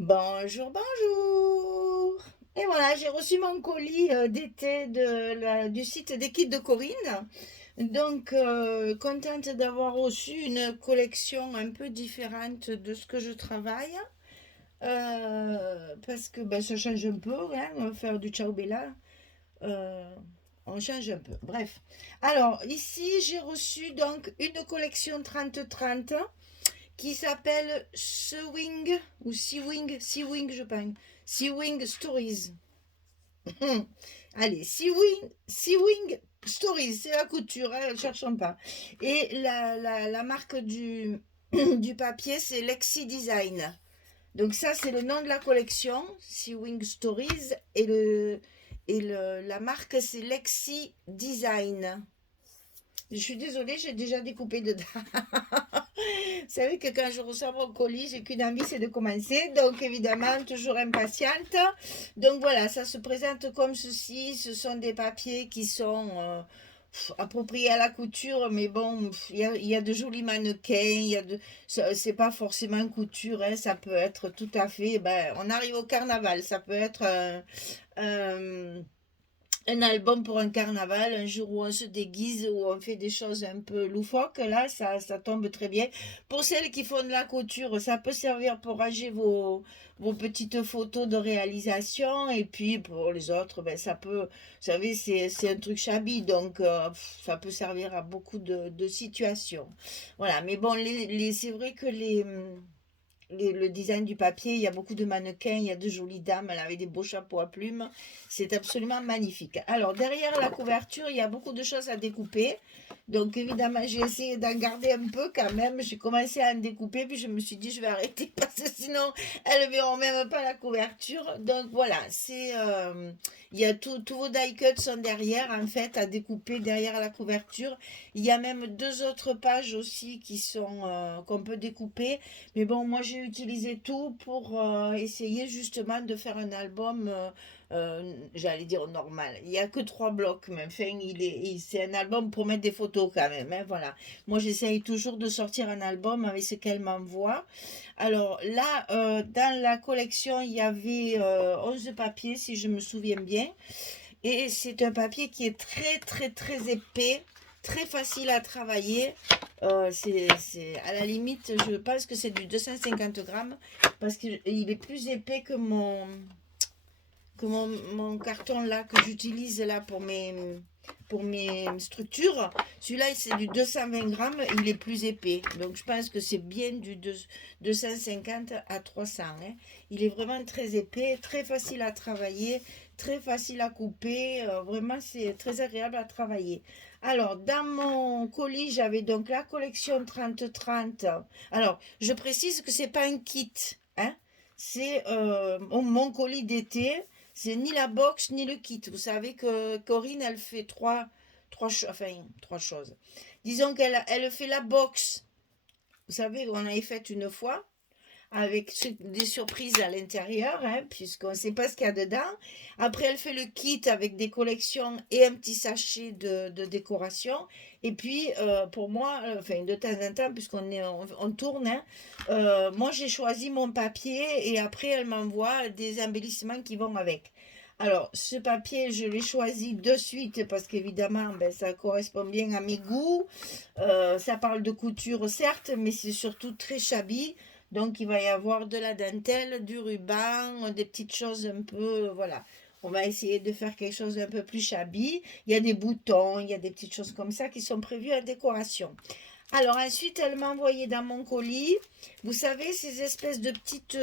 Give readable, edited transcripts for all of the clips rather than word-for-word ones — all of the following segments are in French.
Bonjour, bonjour. Et voilà, j'ai reçu mon colis d'été du site des kits de Corinne. Donc, contente d'avoir reçu une collection un peu différente de ce que je travaille. Parce que ben, ça change un peu, hein, faire du ciao Bella. euh, on change un peu. Bref. Alors, ici, j'ai reçu donc une collection 30-30 qui s'appelle Sewing ou Sewing je pense. Sewing Stories. Allez, Sewing Stories, c'est la couture, hein, cherchons pas. Et la marque du papier, c'est Lexi Design. Donc ça, c'est le nom de la collection, Sewing Stories, la marque, c'est Lexi Design. Je suis désolée, j'ai déjà découpé dedans. Vous savez que quand je reçois mon colis, j'ai qu'une envie, c'est de commencer. Donc, évidemment, toujours impatiente. Donc, voilà, ça se présente comme ceci. Ce sont des papiers qui sont appropriés à la couture, mais bon, il y a de jolis mannequins. C'est pas forcément couture, hein, ça peut être tout à fait. Ben, on arrive au carnaval, ça peut être un- un album pour un carnaval, un jour où on se déguise, où on fait des choses un peu loufoques, là, ça tombe très bien. Pour celles qui font de la couture, ça peut servir pour ranger vos petites photos de réalisation. Et puis pour les autres, ben, ça peut, vous savez, c'est un truc shabby, donc ça peut servir à beaucoup de situations. Voilà, mais bon, c'est vrai que le design du papier, il y a beaucoup de mannequins, il y a de jolies dames là, avec des beaux chapeaux à plumes. C'est absolument magnifique. Alors, derrière la couverture, il y a beaucoup de choses à découper. Donc, évidemment, j'ai essayé d'en garder un peu quand même. J'ai commencé à en découper, puis je me suis dit, je vais arrêter parce que sinon, elles ne verront même pas la couverture. Donc, voilà, il y a tous vos die cuts sont derrière, en fait, à découper derrière la couverture. Il y a même deux autres pages aussi qu'on peut découper. Mais bon, moi j'ai utilisé tout pour essayer justement de faire un album, j'allais dire normal. Il n'y a que trois blocs, mais enfin, c'est un album pour mettre des photos quand même, hein, voilà. Moi j'essaye toujours de sortir un album avec ce qu'elle m'envoie. Alors là, dans la collection, il y avait 11 papiers, si je me souviens bien. Et c'est un papier qui est très très très épais, très facile à travailler. À la limite, je pense que c'est du 250 grammes parce qu'il est plus épais que mon carton là que j'utilise là pour mes structures. Celui-là, c'est du 220 grammes, il est plus épais. Donc, je pense que c'est bien du 250 à 300, hein. Il est vraiment très épais, très facile à travailler, très facile à couper. Vraiment, c'est très agréable à travailler. Alors, dans mon colis, j'avais donc la collection 30-30. Alors, je précise que c'est pas un kit, hein. C'est mon colis d'été. C'est ni la box ni le kit. Vous savez que Corinne, elle fait trois choses. Disons qu'elle fait la box. Vous savez, on avait fait une fois avec des surprises à l'intérieur, hein, puisqu'on ne sait pas ce qu'il y a dedans. Après, elle fait le kit avec des collections et un petit sachet de décoration. Et puis, pour moi, enfin, de temps en temps, puisqu'on tourne, hein, moi, j'ai choisi mon papier et après, elle m'envoie des embellissements qui vont avec. Alors, ce papier, je l'ai choisi de suite parce qu'évidemment, ben, ça correspond bien à mes goûts. Ça parle de couture, certes, mais c'est surtout très shabby. Donc, il va y avoir de la dentelle, du ruban, des petites choses un peu, voilà. On va essayer de faire quelque chose d'un peu plus shabby. Il y a des boutons, il y a des petites choses comme ça qui sont prévues en décoration. Alors ensuite, elle m'a envoyé dans mon colis, vous savez, ces espèces de petites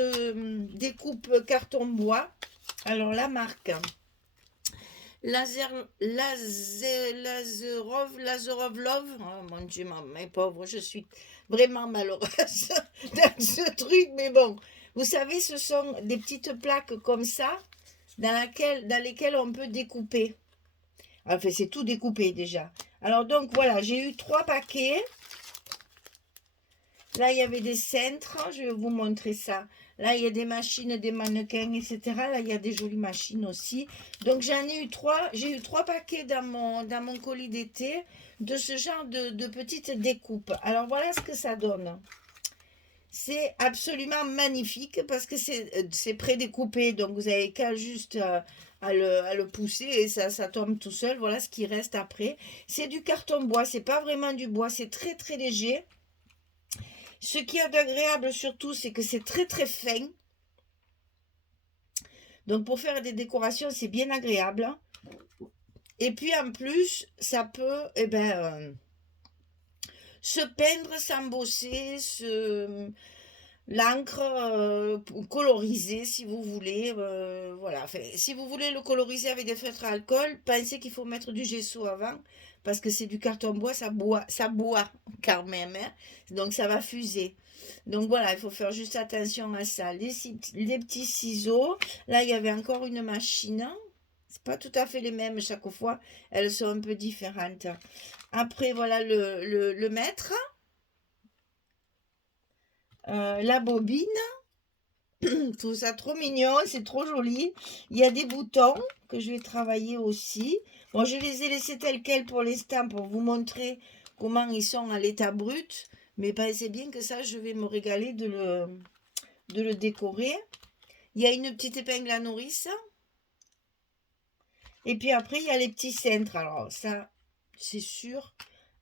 découpes carton bois. Alors la marque, Lazarov Love. Oh mon Dieu, mes pauvres, je suis vraiment malheureuse dans ce truc, mais bon. Vous savez, ce sont des petites plaques comme ça dans lesquelles on peut découper. Enfin, c'est tout découpé déjà. Alors donc voilà, j'ai eu 3 paquets. Là, il y avait des cintres, je vais vous montrer ça. Là, il y a des machines, des mannequins, etc. Là, il y a des jolies machines aussi. Donc, j'en ai eu trois. J'ai eu 3 paquets dans mon colis d'été de ce genre de petites découpes. Alors, voilà ce que ça donne. C'est absolument magnifique parce que c'est prédécoupé, donc vous avez qu'à juste à le pousser et ça tombe tout seul. Voilà ce qui reste après. C'est du carton bois, c'est pas vraiment du bois, c'est très très léger. Ce qui est agréable surtout, c'est que c'est très très fin. Donc pour faire des décorations, c'est bien agréable. Et puis en plus, ça peut se peindre, s'embosser, l'encre colorisée si vous voulez. Voilà. Enfin, si vous voulez le coloriser avec des feutres à alcool, pensez qu'il faut mettre du gesso avant parce que c'est du carton bois, ça boit quand même, hein. Donc ça va fuser. Donc voilà, il faut faire juste attention à ça. Les petits ciseaux. Là, il y avait encore une machine. C'est pas tout à fait les mêmes chaque fois. Elles sont un peu différentes. Après, voilà le mètre. La bobine. Je trouve ça trop mignon, c'est trop joli. Il y a des boutons que je vais travailler aussi. Bon, je les ai laissés tels quels pour l'instant pour vous montrer comment ils sont à l'état brut. Mais pensez bien que ça, je vais me régaler de le décorer. Il y a une petite épingle à nourrice. Et puis après, il y a les petits cintres. Alors ça, c'est sûr.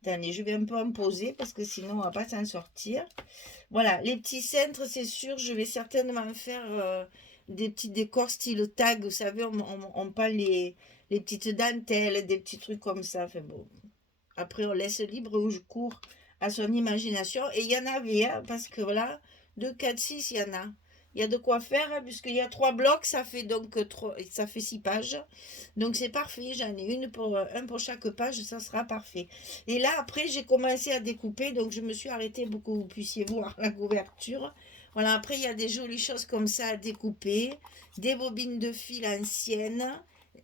Attendez, je vais un peu en poser parce que sinon, on va pas s'en sortir. Voilà, les petits cintres, c'est sûr, je vais certainement faire des petits décors style tag. Vous savez, on peint les petites dentelles, des petits trucs comme ça. Enfin bon, après, on laisse libre où je cours à son imagination. Et il y en avait, hein, parce que voilà, 2, 4, 6, il y en a. Il y a de quoi faire, hein, puisqu'il y a 3 blocs, ça fait donc ça fait 6 pages. Donc c'est parfait, j'en ai un pour chaque page, ça sera parfait. Et là, après, j'ai commencé à découper, donc je me suis arrêtée pour que vous puissiez voir la couverture. Voilà, après, il y a des jolies choses comme ça à découper. Des bobines de fil anciennes,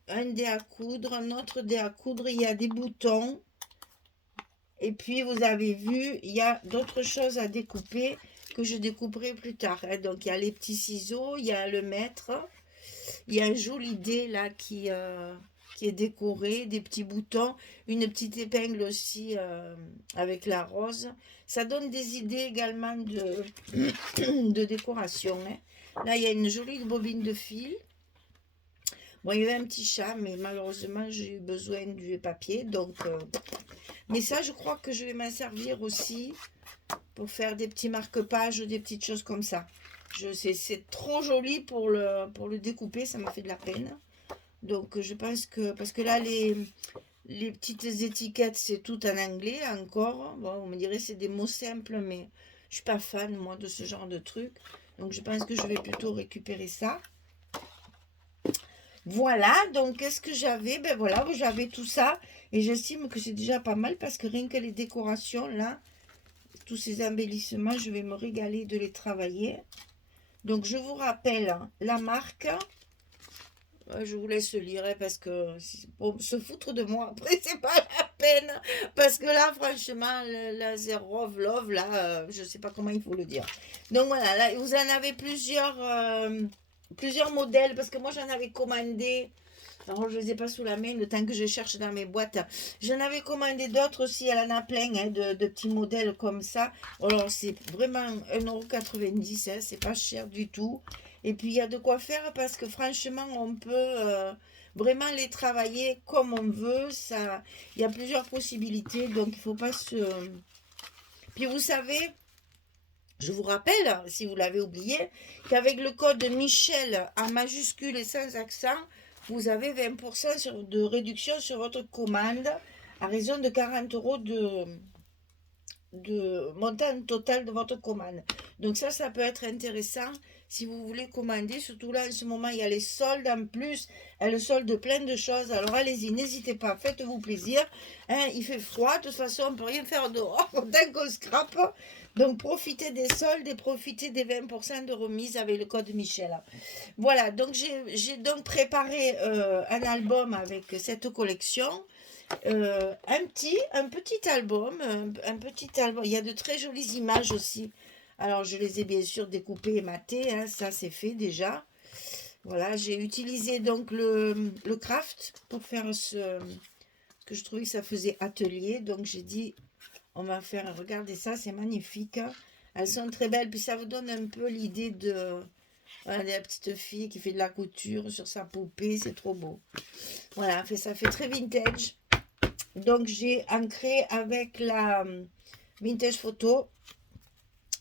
un dé à coudre, un autre dé à coudre, il y a des boutons. Et puis, vous avez vu, il y a d'autres choses à découper que je découperai plus tard, hein. Donc, il y a les petits ciseaux, il y a le mètre. Il y a un joli dé là qui est décoré, des petits boutons, une petite épingle aussi avec la rose. Ça donne des idées également de décoration, hein. Là, il y a une jolie bobine de fil. Bon, il y avait un petit chat, mais malheureusement, j'ai eu besoin du papier. Donc, mais ça, je crois que je vais m'en servir aussi pour faire des petits marque-pages, des petites choses comme ça. C'est trop joli pour le découper, ça m'a fait de la peine. Donc, je pense que... Parce que là, les petites étiquettes, c'est tout en anglais encore. Bon, on me dirait c'est des mots simples, mais je suis pas fan, moi, de ce genre de truc. Donc, je pense que je vais plutôt récupérer ça. Voilà, donc qu'est-ce que j'avais? Ben voilà, j'avais tout ça. Et j'estime que c'est déjà pas mal parce que rien que les décorations, là, tous ces embellissements, je vais me régaler de les travailler. Donc, je vous rappelle hein, la marque. Je vous laisse lire hein, parce que pour se foutre de moi, après, c'est pas la peine. Parce que là, franchement, la Zerov Love, là, je sais pas comment il faut le dire. Donc, voilà, là, vous en avez plusieurs modèles parce que moi, j'en avais commandé. Alors, je ne les ai pas sous la main le temps que je cherche dans mes boîtes. J'en avais commandé d'autres aussi. Elle en a plein hein, de petits modèles comme ça. Alors, c'est vraiment 1,90 €. Hein, c'est pas cher du tout. Et puis, il y a de quoi faire parce que franchement, on peut vraiment les travailler comme on veut. Ça, il y a plusieurs possibilités. Donc, il ne faut pas se... Puis, vous savez... Je vous rappelle, si vous l'avez oublié, qu'avec le code Michel en majuscule et sans accent, vous avez 20% de réduction sur votre commande à raison de 40 € de montant total de votre commande. Donc ça peut être intéressant si vous voulez commander. Surtout là, en ce moment, il y a les soldes en plus. Elle solde plein de choses. Alors allez-y, n'hésitez pas, faites-vous plaisir. Hein, il fait froid, de toute façon, on ne peut rien faire dehors tant qu'on scrape. Donc profitez des soldes et profitez des 20% de remise avec le code Michel. Voilà, donc j'ai donc préparé un album avec cette collection. Un petit album, il y a de très jolies images aussi. Alors je les ai bien sûr découpées et matées, hein, ça c'est fait déjà. Voilà, j'ai utilisé donc le craft pour faire que je trouvais que ça faisait atelier. Donc j'ai dit, on va faire, regardez ça, c'est magnifique. Elles sont très belles. Puis ça vous donne un peu l'idée de voilà, la petite fille qui fait de la couture sur sa poupée. C'est trop beau. Voilà, ça fait très vintage. Donc j'ai ancré avec la vintage photo.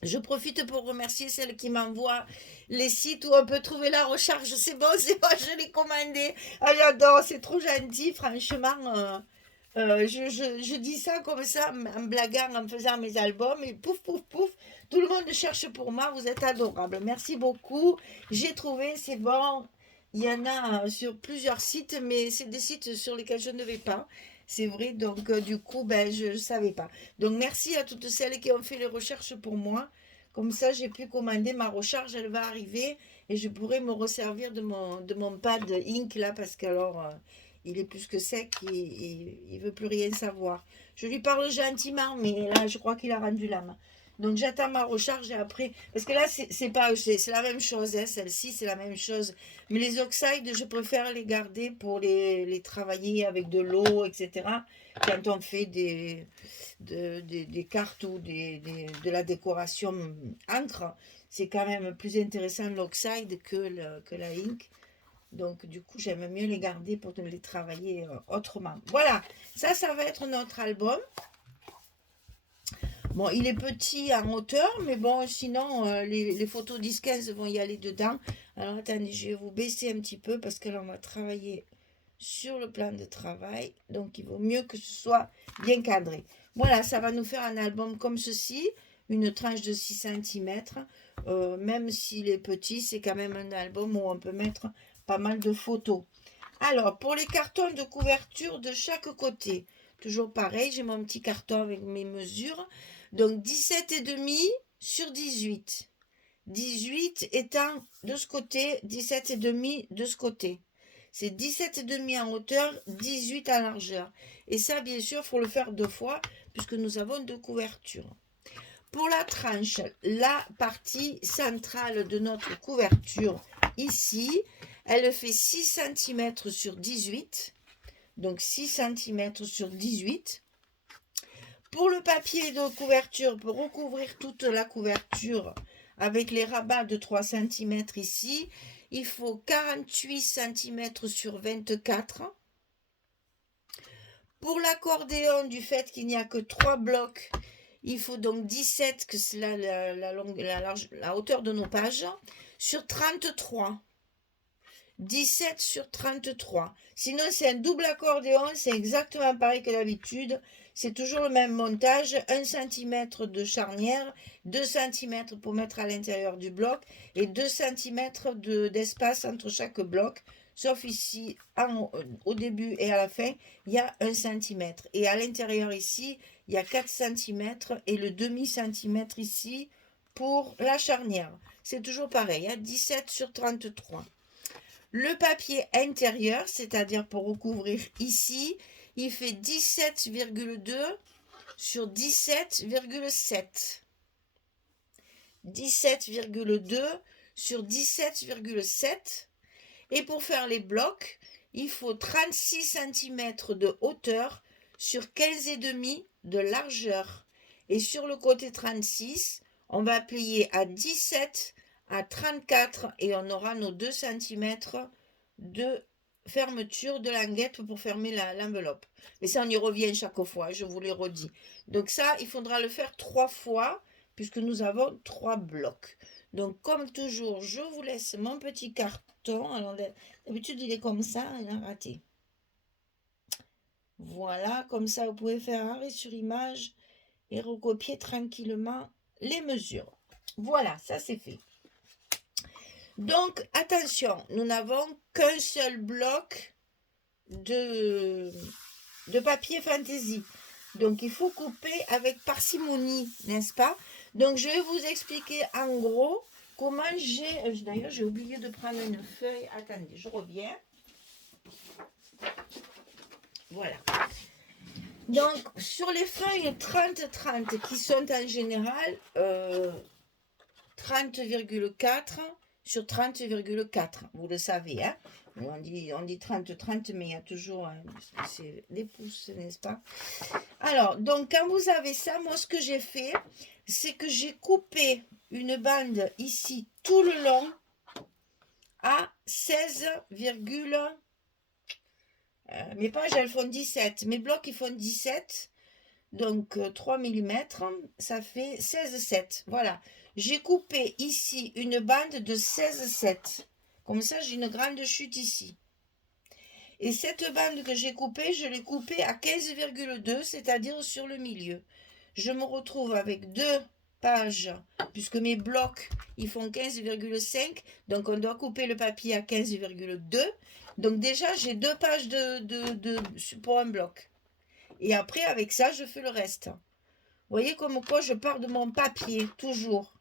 Je profite pour remercier celle qui m'envoie les sites où on peut trouver la recharge. C'est bon, je l'ai commandé. Ah, j'adore, c'est trop gentil, franchement. Je dis ça comme ça, en blaguant, en faisant mes albums, et pouf, pouf, pouf, tout le monde cherche pour moi, vous êtes adorables. Merci beaucoup. J'ai trouvé, c'est bon. Il y en a sur plusieurs sites, mais c'est des sites sur lesquels je ne vais pas. C'est vrai, donc du coup, ben, je ne savais pas. Donc merci à toutes celles qui ont fait les recherches pour moi. Comme ça, j'ai pu commander ma recharge, elle va arriver et je pourrai me resservir de mon pad ink là parce qu'alors il est plus que sec et il veut plus rien savoir. Je lui parle gentiment, mais là, je crois qu'il a rendu l'âme. Donc j'attends ma recharge et après, parce que là, c'est pas, c'est la même chose, hein, celle-ci, c'est la même chose. Mais les oxydes, je préfère les garder pour les travailler avec de l'eau, etc. Quand on fait des cartes ou de la décoration encre, c'est quand même plus intéressant l'oxyde que la ink. Donc, du coup, j'aime mieux les garder pour les travailler autrement. Voilà, ça va être notre album. Bon, il est petit en hauteur, mais bon, sinon, les photos 10-15 vont y aller dedans. Alors, attendez, je vais vous baisser un petit peu parce que là, on va travailler sur le plan de travail. Donc, il vaut mieux que ce soit bien cadré. Voilà, ça va nous faire un album comme ceci, une tranche de 6 cm. Même s'il est petit, c'est quand même un album où on peut mettre pas mal de photos. Alors, pour les cartons de couverture de chaque côté, toujours pareil, j'ai mon petit carton avec mes mesures. Donc, 17,5 sur 18. 18 étant de ce côté, 17,5 de ce côté. C'est 17,5 en hauteur, 18 en largeur. Et ça, bien sûr, il faut le faire 2 fois, puisque nous avons 2 couvertures. Pour la tranche, la partie centrale de notre couverture, ici, elle fait 6 cm sur 18. Donc 6 cm sur 18. Pour le papier de couverture, pour recouvrir toute la couverture avec les rabats de 3 cm ici, il faut 48 cm sur 24. Pour l'accordéon, du fait qu'il n'y a que 3 blocs, il faut donc 17, que c'est la hauteur de nos pages, sur 33. 17 sur 33. Sinon, c'est un double accordéon, c'est exactement pareil que d'habitude. C'est toujours le même montage, 1 cm de charnière, 2 cm pour mettre à l'intérieur du bloc et 2 cm d'espace entre chaque bloc. Sauf ici, au début et à la fin, il y a 1 cm. Et à l'intérieur ici, il y a 4 cm et le demi-centimètre ici pour la charnière. C'est toujours pareil, 17 sur 33. Le papier intérieur, c'est-à-dire pour recouvrir ici, il fait 17,2 sur 17,7. 17,2 sur 17,7. Et pour faire les blocs, il faut 36 cm de hauteur sur 15,5 de largeur. Et sur le côté 36, on va plier à 17 à 34 et on aura nos 2 cm de fermeture de languette pour fermer l'enveloppe. Mais ça, on y revient chaque fois, je vous l'ai redit. Donc ça, il faudra le faire 3 fois puisque nous avons 3 blocs. Donc comme toujours, je vous laisse mon petit carton. Alors d'habitude, il est comme ça, il a raté. Voilà, comme ça, vous pouvez faire arrêt sur image et recopier tranquillement les mesures. Voilà, ça c'est fait. Donc, attention, nous n'avons qu'un seul bloc de papier fantaisie. Donc, il faut couper avec parcimonie, n'est-ce pas? Donc, je vais vous expliquer en gros comment j'ai... D'ailleurs, j'ai oublié de prendre une feuille. Attendez, je reviens. Voilà. Donc, sur les feuilles 30-30 qui sont en général 30,4 sur 30,4. Vous le savez, hein? On dit 30, mais il y a toujours c'est des pouces, n'est-ce pas? Alors, donc, quand vous avez ça, moi, ce que j'ai fait, c'est que j'ai coupé une bande ici tout le long à 16, mes pages, elles font 17. Mes blocs, ils font 17. Donc, 3 mm, ça fait 16,7. Voilà. J'ai coupé ici une bande de 16,7. Comme ça, j'ai une grande chute ici. Et cette bande que j'ai coupée, je l'ai coupée à 15,2, c'est-à-dire sur le milieu. Je me retrouve avec deux pages, puisque mes blocs, ils font 15,5. Donc, on doit couper le papier à 15,2. Donc, déjà, j'ai deux pages pour un bloc. Et après, avec ça, je fais le reste. Vous voyez comme quoi je pars de mon papier, toujours.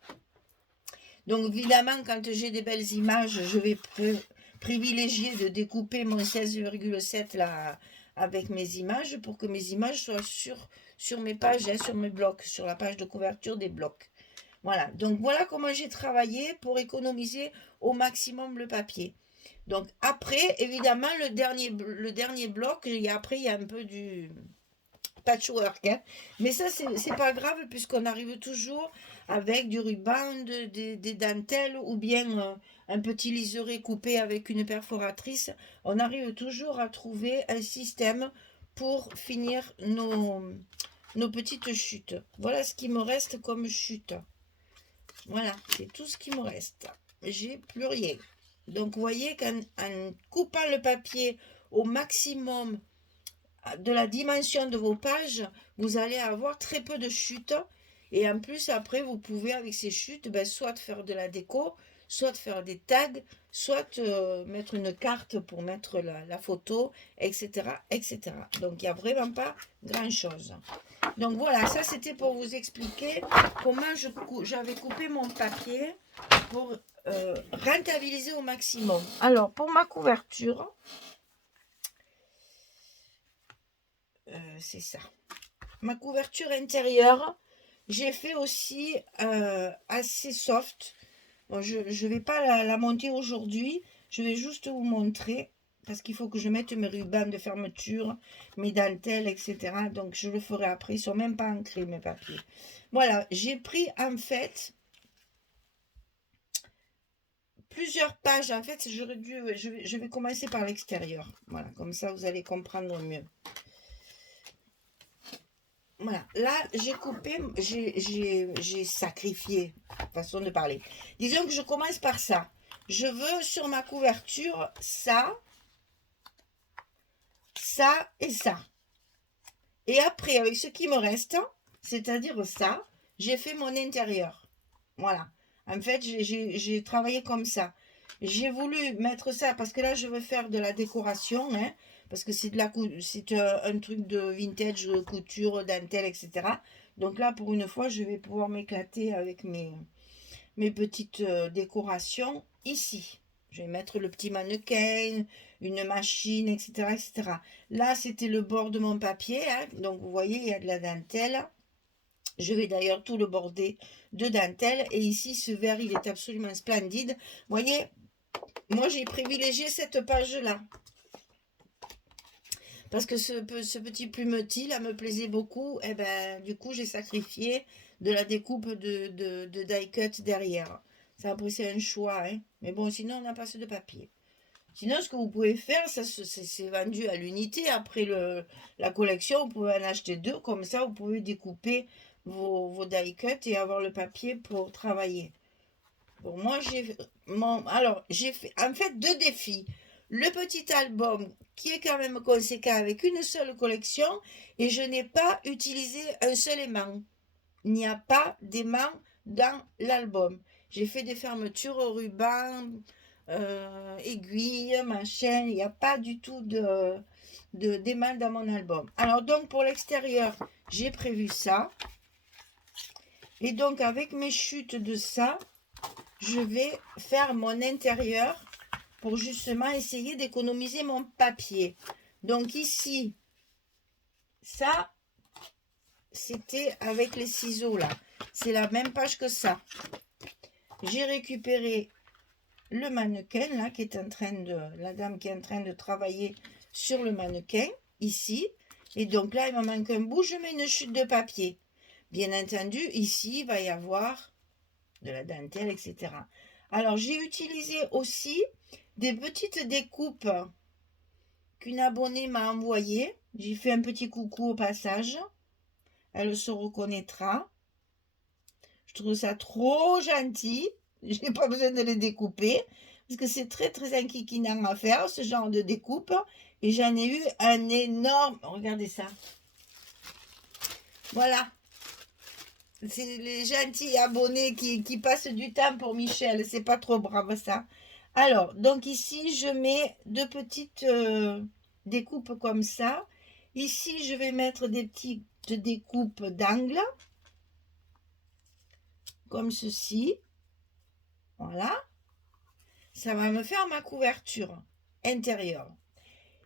Donc, évidemment, quand j'ai des belles images, je vais privilégier de découper mon 16,7 là avec mes images pour que mes images soient sur mes pages, hein, sur mes blocs, sur la page de couverture des blocs. Voilà, donc voilà comment j'ai travaillé pour économiser au maximum le papier. Donc après, évidemment, le dernier bloc, après il y a un peu du patchwork, hein. Mais ça, c'est pas grave puisqu'on arrive toujours avec du ruban, des dentelles ou bien un petit liseré coupé avec une perforatrice. On arrive toujours à trouver un système pour finir nos petites chutes. Voilà ce qui me reste comme chute. Voilà, c'est tout ce qui me reste. J'ai plus rien. Donc, vous voyez qu'en coupant le papier au maximum de la dimension de vos pages, vous allez avoir très peu de chutes. Et en plus, après, vous pouvez, avec ces chutes, soit faire de la déco, soit faire des tags, soit mettre une carte pour mettre la photo, etc., etc. Donc, il n'y a vraiment pas grand-chose. Donc, voilà, ça, c'était pour vous expliquer comment j'avais coupé mon papier pour rentabiliser au maximum. Alors, pour ma couverture, c'est ça. Ma couverture intérieure, j'ai fait aussi assez soft. Bon, je ne vais pas la monter aujourd'hui. Je vais juste vous montrer parce qu'il faut que je mette mes rubans de fermeture, mes dentelles, etc. Donc, je le ferai après. Ils ne sont même pas ancrés, mes papiers. Voilà, j'ai pris en fait plusieurs pages. En fait, je vais commencer par l'extérieur. Voilà, comme ça, vous allez comprendre mieux. Voilà, là, j'ai coupé, j'ai sacrifié, façon de parler. Disons que je commence par ça. Je veux sur ma couverture ça, ça et ça. Et après, avec ce qui me reste, c'est-à-dire ça, j'ai fait mon intérieur. Voilà. En fait, j'ai travaillé comme ça. J'ai voulu mettre ça parce que là, je veux faire de la décoration, hein, parce que c'est un truc de vintage, couture, dentelle, etc. Donc là, pour une fois, je vais pouvoir m'éclater avec mes petites décorations ici. Je vais mettre le petit mannequin, une machine, etc., etc. Là, c'était le bord de mon papier, hein. Donc, vous voyez, il y a de la dentelle. Je vais d'ailleurs tout le border de dentelle. Et ici, ce vert, il est absolument splendide. Vous voyez, moi, j'ai privilégié cette page-là. Parce que ce petit plumetis, là, me plaisait beaucoup. Et ben, du coup, j'ai sacrifié de la découpe de die cut derrière. Ça, après, c'est un choix, hein. Mais bon, sinon, on n'a pas assez de papier. Sinon, ce que vous pouvez faire, c'est vendu à l'unité. Après la collection, vous pouvez en acheter deux. Comme ça, vous pouvez découper vos die cut et avoir le papier pour travailler. Bon, moi, j'ai fait en fait deux défis. Le petit album qui est quand même conséquent avec une seule collection et je n'ai pas utilisé un seul aimant. Il n'y a pas d'aimant dans l'album. J'ai fait des fermetures au ruban, aiguilles, machin. Il n'y a pas du tout d'aimant dans mon album. Alors donc pour l'extérieur, j'ai prévu ça. Et donc avec mes chutes de ça, je vais faire mon intérieur pour justement essayer d'économiser mon papier. Donc ici, ça, c'était avec les ciseaux là. C'est la même page que ça. J'ai récupéré le mannequin, là, qui est en train de... La dame qui est en train de travailler sur le mannequin, ici. Et donc là, il me manque un bout, je mets une chute de papier. Bien entendu, ici, il va y avoir de la dentelle, etc. Alors, j'ai utilisé aussi des petites découpes qu'une abonnée m'a envoyées. J'ai fait un petit coucou au passage. Elle se reconnaîtra. Je trouve ça trop gentil. Je n'ai pas besoin de les découper. Parce que c'est très, très inquiétant à faire, ce genre de découpe. Et j'en ai eu un énorme... Regardez ça. Voilà. C'est les gentils abonnés qui passent du temps pour Michel. C'est pas trop brave, ça. Alors, donc ici, je mets deux petites découpes comme ça. Ici, je vais mettre des petites découpes d'angle. Comme ceci. Voilà. Ça va me faire ma couverture intérieure.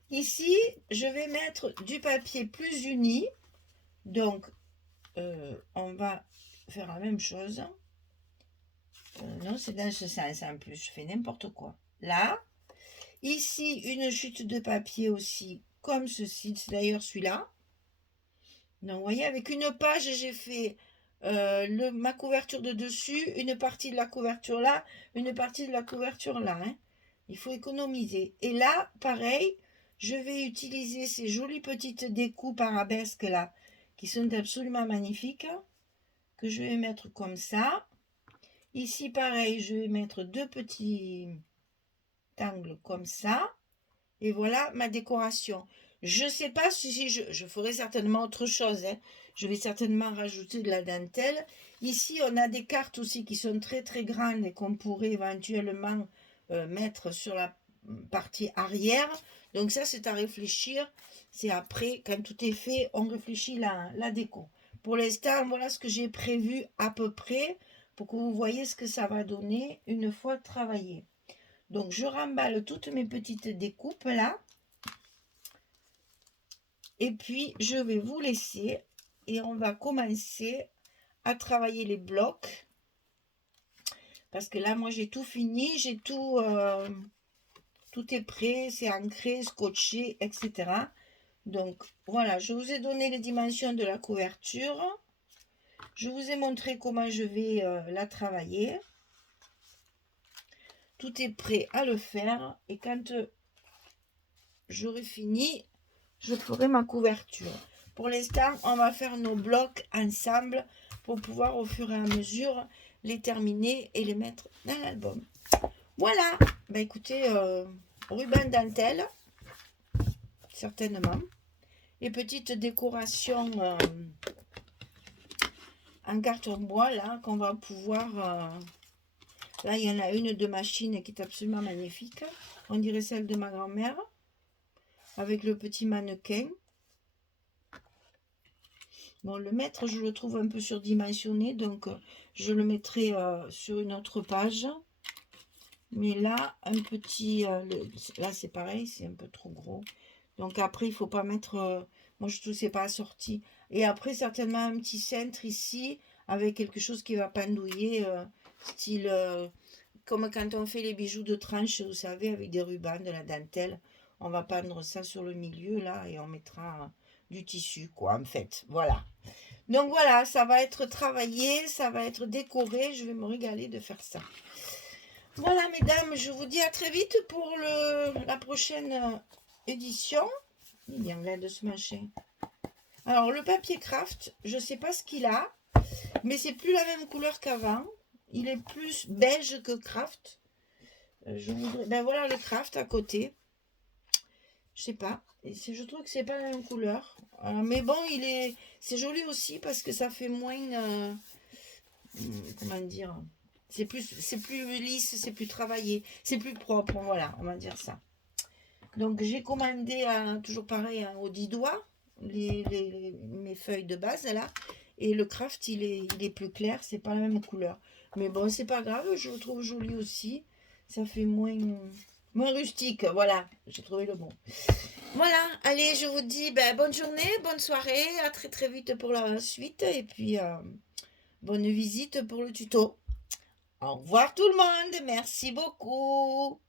Ici, je vais mettre du papier plus uni. Donc, on va faire la même chose. Non, c'est dans ce sens en plus. Je fais n'importe quoi. Là. Ici, une chute de papier aussi, comme ceci. C'est d'ailleurs celui-là. Donc, vous voyez, avec une page, j'ai fait ma couverture de dessus, une partie de la couverture là, une partie de la couverture là. Hein. Il faut économiser. Et là, pareil, je vais utiliser ces jolies petites découpes arabesques là, qui sont absolument magnifiques, que je vais mettre comme ça. Ici, pareil, je vais mettre deux petits angles comme ça. Et voilà ma décoration. Je ne sais pas si je ferai certainement autre chose. Hein. Je vais certainement rajouter de la dentelle. Ici, on a des cartes aussi qui sont très très grandes et qu'on pourrait éventuellement mettre sur la partie arrière. Donc ça, c'est à réfléchir. C'est après, quand tout est fait, on réfléchit la déco. Pour l'instant, voilà ce que j'ai prévu à peu près pour que vous voyez ce que ça va donner une fois travaillé. Donc, je remballe toutes mes petites découpes là. Et puis, je vais vous laisser et on va commencer à travailler les blocs. Parce que là, moi, j'ai tout fini. J'ai tout... tout est prêt. C'est ancré, scotché, etc. Donc, voilà. Je vous ai donné les dimensions de la couverture. Je vous ai montré comment je vais la travailler. Tout est prêt à le faire. Et quand j'aurai fini, je ferai ma couverture. Pour l'instant, on va faire nos blocs ensemble pour pouvoir au fur et à mesure les terminer et les mettre dans l'album. Voilà. Ben écoutez, ruban dentelle, certainement. Et petite décoration en carton bois là qu'on va pouvoir... là, il y en a une de machine qui est absolument magnifique. On dirait celle de ma grand-mère. Avec le petit mannequin. Bon, le mètre, je le trouve un peu surdimensionné, donc je le mettrai sur une autre page. Mais là, un petit... là, c'est pareil, c'est un peu trop gros. Donc après, il ne faut pas mettre... moi, je trouve que ce n'est pas assorti. Et après, certainement, un petit cintre ici, avec quelque chose qui va pendouiller, style... comme quand on fait les bijoux de tranche, vous savez, avec des rubans, de la dentelle. On va pendre ça sur le milieu, là, et on mettra du tissu, quoi, en fait. Voilà. Donc, voilà, ça va être travaillé, ça va être décoré. Je vais me régaler de faire ça. Voilà, mesdames, je vous dis à très vite pour la prochaine édition. Il est bien là de ce machin. Alors, le papier craft, je ne sais pas ce qu'il a, mais c'est plus la même couleur qu'avant. Il est plus beige que craft. Ben voilà le craft à côté. Je sais pas. Je trouve que c'est pas la même couleur. Mais bon, c'est joli aussi parce que ça fait moins... comment dire? C'est plus lisse, c'est plus travaillé. C'est plus propre, voilà, on va dire ça. Donc j'ai commandé, toujours pareil, au 10 doigts, mes feuilles de base là. Et le craft, il est plus clair, c'est pas la même couleur. Mais bon, c'est pas grave, je le trouve joli aussi. Ça fait moins rustique, voilà, j'ai trouvé le bon. Voilà, allez, je vous dis bonne journée, bonne soirée, à très très vite pour la suite. Et puis, bonne visite pour le tuto. Au revoir tout le monde. Merci beaucoup.